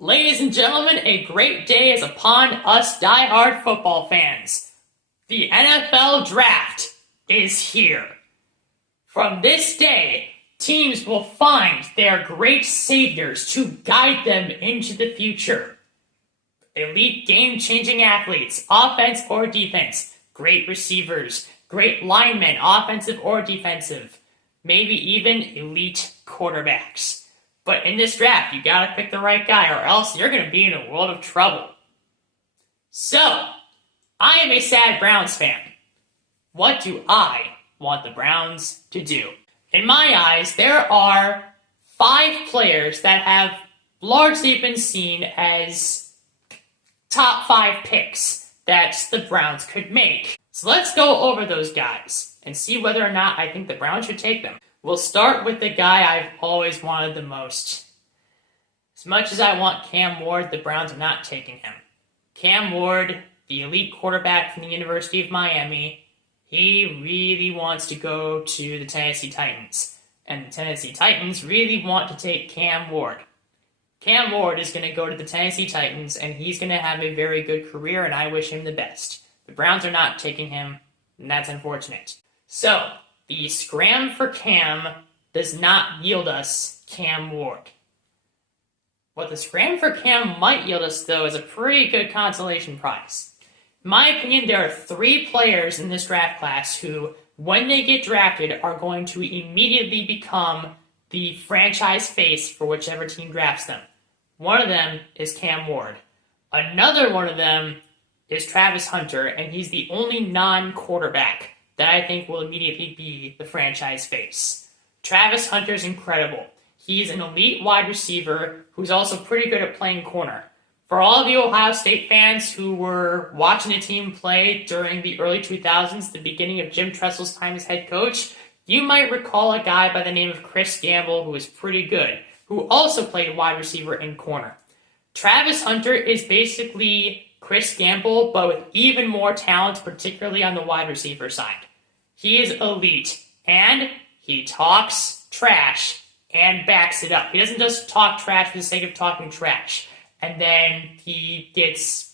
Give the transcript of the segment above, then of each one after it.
Ladies and gentlemen, a great day is upon us die-hard football fans. The NFL Draft is here. From this day, teams will find their great saviors to guide them into the future. Elite game-changing athletes, offense or defense, great receivers, great linemen, offensive or defensive, maybe even elite quarterbacks. But in this draft, you gotta pick the right guy or else you're gonna be in a world of trouble. So, I am a sad Browns fan. What do I want the Browns to do? In my eyes, there are 5 players that have largely been seen as top 5 picks that the Browns could make. So let's go over those guys and see whether or not I think the Browns should take them. We'll start with the guy I've always wanted the most. As much as I want Cam Ward, the Browns are not taking him. Cam Ward, the elite quarterback from the University of Miami, he really wants to go to the Tennessee Titans. And the Tennessee Titans really want to take Cam Ward. Cam Ward is going to go to the Tennessee Titans, and he's going to have a very good career, and I wish him the best. The Browns are not taking him, and that's unfortunate. So, the scram for Cam does not yield us Cam Ward. What the scram for Cam might yield us, though, is a pretty good consolation prize. In my opinion, there are 3 players in this draft class who, when they get drafted, are going to immediately become the franchise face for whichever team drafts them. One of them is Cam Ward. Another one of them is Travis Hunter, and he's the only non-quarterback that I think will immediately be the franchise face. Travis Hunter's incredible. He's an elite wide receiver who's also pretty good at playing corner. For all of you Ohio State fans who were watching the team play during the early 2000s, the beginning of Jim Tressel's time as head coach, you might recall a guy by the name of Chris Gamble who was pretty good, who also played wide receiver and corner. Travis Hunter is basically Chris Gamble, but with even more talent, particularly on the wide receiver side. He is elite, and he talks trash and backs it up. He doesn't just talk trash for the sake of talking trash, and then he gets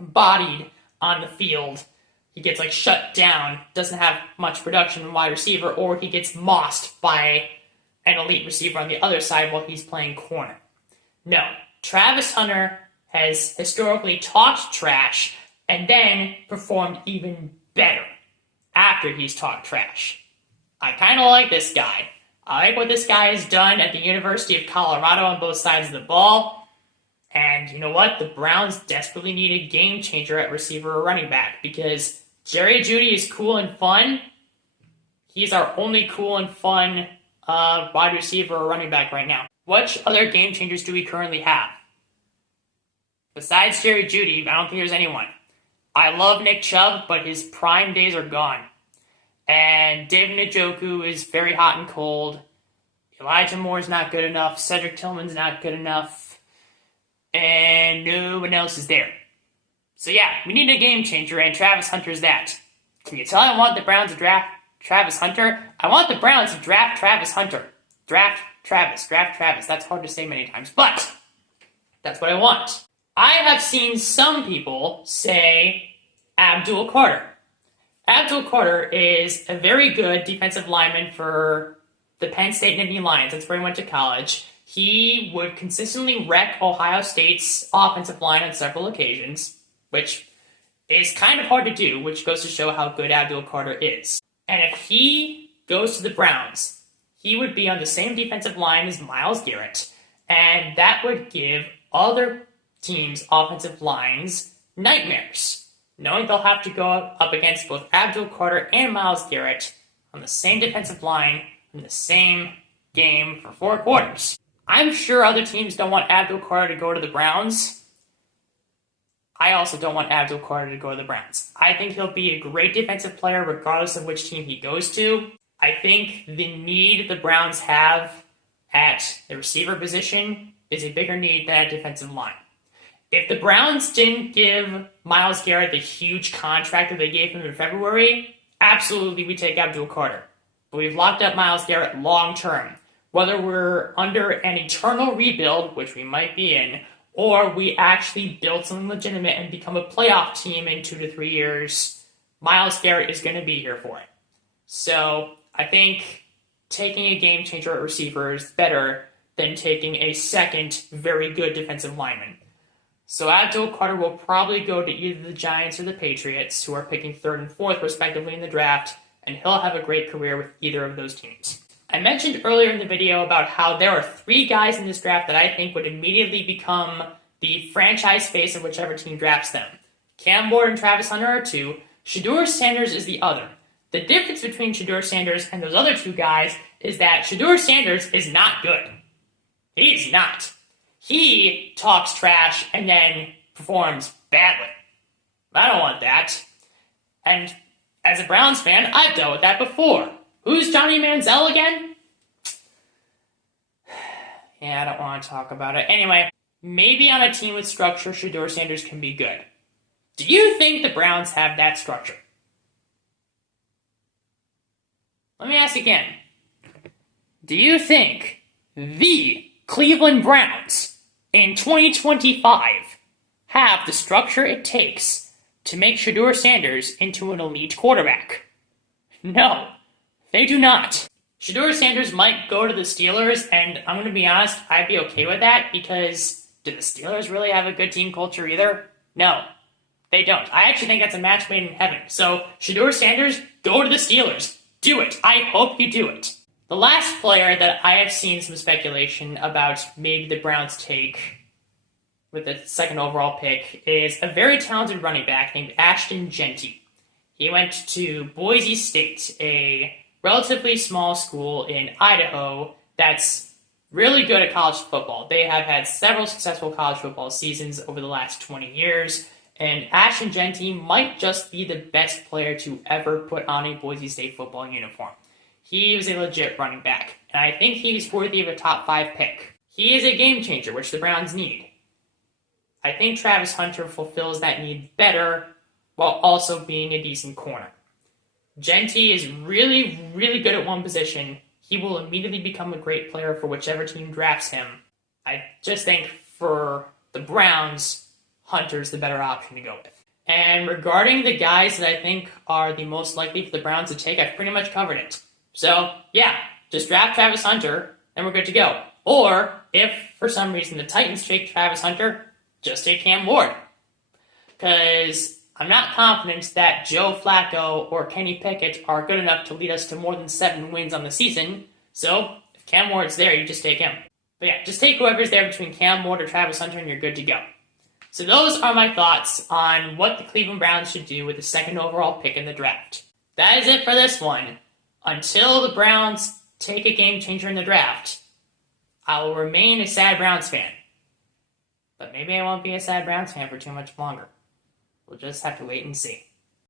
bodied on the field. He gets shut down, doesn't have much production in wide receiver, or he gets mossed by an elite receiver on the other side while he's playing corner. No, Travis Hunter has historically talked trash and then performed even better after he's talked trash. I kind of like this guy. I like what this guy has done at the University of Colorado on both sides of the ball. And you know what? The Browns desperately need a game changer at receiver or running back because Jerry Jeudy is cool and fun. He's our only cool and fun wide receiver or running back right now. Which other game changers do we currently have? Besides Jerry Jeudy, I don't think there's anyone. I love Nick Chubb, but his prime days are gone. And David Njoku is very hot and cold. Elijah Moore's not good enough. Cedric Tillman's not good enough. And no one else is there. So yeah, we need a game changer, and Travis Hunter's that. Can you tell I want the Browns to draft Travis Hunter? I want the Browns to draft Travis Hunter. Draft Travis. That's hard to say many times, but that's what I want. I have seen some people say Abdul Carter. Abdul Carter is a very good defensive lineman for the Penn State Nittany Lions. That's where he went to college. He would consistently wreck Ohio State's offensive line on several occasions, which is kind of hard to do, which goes to show how good Abdul Carter is. And if he goes to the Browns, he would be on the same defensive line as Myles Garrett, and that would give other teams' offensive lines nightmares, knowing they'll have to go up against both Abdul Carter and Myles Garrett on the same defensive line in the same game for 4 quarters. I'm sure other teams don't want Abdul Carter to go to the Browns. I also don't want Abdul Carter to go to the Browns. I think he'll be a great defensive player regardless of which team he goes to. I think the need the Browns have at the receiver position is a bigger need than at defensive line. If the Browns didn't give Myles Garrett the huge contract that they gave him in February, absolutely we take Abdul Carter. But we've locked up Myles Garrett long term. Whether we're under an eternal rebuild, which we might be in, or we actually build something legitimate and become a playoff team in 2 to 3 years, Myles Garrett is going to be here for it. So I think taking a game changer at receiver is better than taking a second very good defensive lineman. So Abdul Carter will probably go to either the Giants or the Patriots, who are picking 3rd and 4th respectively in the draft, and he'll have a great career with either of those teams. I mentioned earlier in the video about how there are 3 guys in this draft that I think would immediately become the franchise face of whichever team drafts them. Cam Ward and Travis Hunter are 2. Shedeur Sanders is the other. The difference between Shedeur Sanders and those other 2 guys is that Shedeur Sanders is not good. He's not. He talks trash and then performs badly. I don't want that. And as a Browns fan, I've dealt with that before. Who's Johnny Manziel again? Yeah, I don't want to talk about it. Anyway, maybe on a team with structure, Shedeur Sanders can be good. Do you think the Browns have that structure? Let me ask again. Do you think the Cleveland Browns in 2025 have the structure it takes to make Shedeur Sanders into an elite quarterback? No, they do not. Shedeur Sanders might go to the Steelers, and I'm going to be honest, I'd be okay with that, because do the Steelers really have a good team culture either? No, they don't. I actually think that's a match made in heaven. So, Shedeur Sanders, go to the Steelers. Do it. I hope you do it. The last player that I have seen some speculation about maybe the Browns take with the 2nd overall pick is a very talented running back named Ashton Jeanty. He went to Boise State, a relatively small school in Idaho that's really good at college football. They have had several successful college football seasons over the last 20 years, and Ashton Jeanty might just be the best player to ever put on a Boise State football uniform. He was a legit running back, and I think he's worthy of a top 5 pick. He is a game changer, which the Browns need. I think Travis Hunter fulfills that need better while also being a decent corner. Jeanty is really, really good at one position. He will immediately become a great player for whichever team drafts him. I just think for the Browns, Hunter's the better option to go with. And regarding the guys that I think are the most likely for the Browns to take, I've pretty much covered it. So, yeah, just draft Travis Hunter, and we're good to go. Or, if for some reason the Titans take Travis Hunter, just take Cam Ward. Because I'm not confident that Joe Flacco or Kenny Pickett are good enough to lead us to more than 7 wins on the season. So, if Cam Ward's there, you just take him. But yeah, just take whoever's there between Cam Ward or Travis Hunter, and you're good to go. So those are my thoughts on what the Cleveland Browns should do with the 2nd overall pick in the draft. That is it for this one. Until the Browns take a game changer in the draft, I will remain a sad Browns fan. But maybe I won't be a sad Browns fan for too much longer. We'll just have to wait and see.